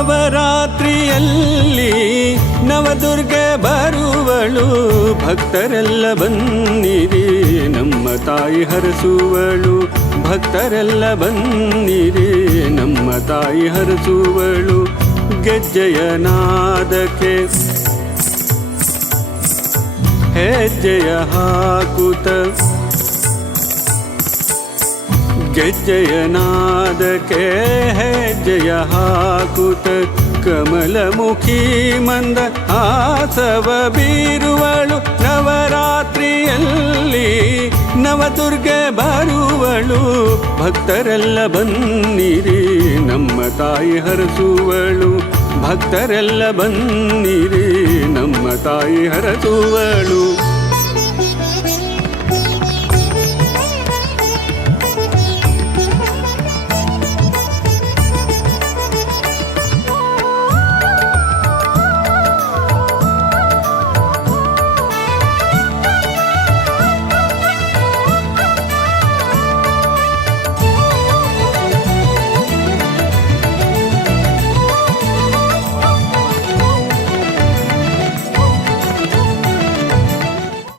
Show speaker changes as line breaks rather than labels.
ನವರಾತ್ರಿಯಲ್ಲಿ ನವದುರ್ಗೆ ಬರುವಳು, ಭಕ್ತರೆಲ್ಲ ಬನ್ನಿರಿ, ನಮ್ಮ ತಾಯಿ ಹರಸುವಳು. ಭಕ್ತರೆಲ್ಲ ಬನ್ನಿರಿ, ನಮ್ಮ ತಾಯಿ ಹರಸುವಳು. ಗೆಜ್ಜೆಯ ನಾದಕ್ಕೆ ಹೆಜ್ಜೆಯ ಹಾಕುತ. ಗೆಜ್ಜೆಯ ನಾದಕ್ಕೆ ಹೆಜ್ಜೆಯ ಕಮಲ ಕಮಲಮುಖಿ ಮಂದ ಆಸವ ಬೀರುವಳು ನವರಾತ್ರಿಯಲ್ಲಿ ನವದುರ್ಗೆ ಬರುವಳು. ಭಕ್ತರೆಲ್ಲ ಬನ್ನಿರಿ, ನಮ್ಮ ತಾಯಿ ಹರಸುವಳು. ಭಕ್ತರೆಲ್ಲ ಬನ್ನಿರಿ, ನಮ್ಮ ತಾಯಿ ಹರಸುವಳು.